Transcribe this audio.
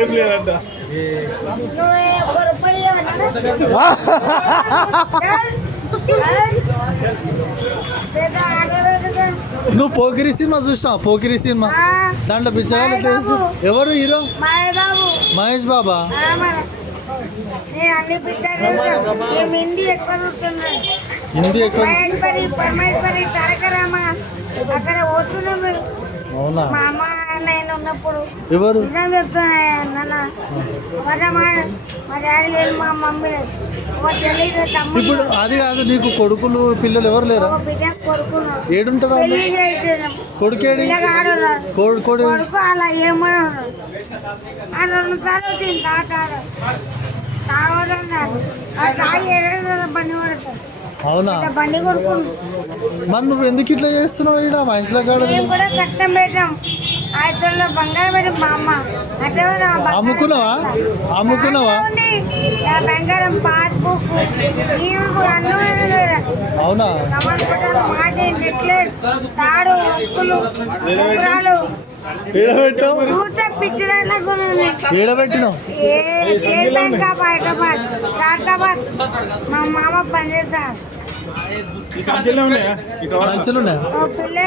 ఏం లేదంట. నువ్వు పోకిరి సినిమా చూసినావు? పోకిరి సినిమా దాంట్లో పిచ్చగా ఎవరు హీరో? మహేష్ బాబా. హిందీ ఎక్కువ. అవునా? మా అమ్మ నేను ఉన్నప్పుడు ఎవరు? మా డాడీ లేదు, మా మమ్మీ లేదు. ఇప్పుడు అది కాదు, నీకు కొడుకులు పిల్లలు ఎవరు లేరు? ఏడుంటారు కొడుకేడి? కొడుకు అలా ఏమన్నా 2 సార్లు వచ్చింది తాగుతాడు తాగొద్దన్నాడు. తాగి బండి పడతాడు. అవునా? బండి కొడుకుండు. మరి నువ్వు ఎందుకు ఇట్లా చేస్తున్నావు? ఇక్కడ వయసులో కాదు. మేము కూడా కట్టం పెట్టాం. ఆయనలో బంగారం పెట్టి మా అమ్మ అంటే అమ్ముకున్నావా? అమ్ముకున్నావా? బంగారం పాస్బుక్ అన్నీ. అవునా? హాస్పిటల్ మాట నెక్లెస్ తాడు ఉక్కులు ఉంగరాలు ఏడబెట్టినావు? హైదరాబాద్ మా మామ పనిచేస్తాడు. సంచులు ఉన్నాయా? సంచులు ఉన్నాయా? పిల్ల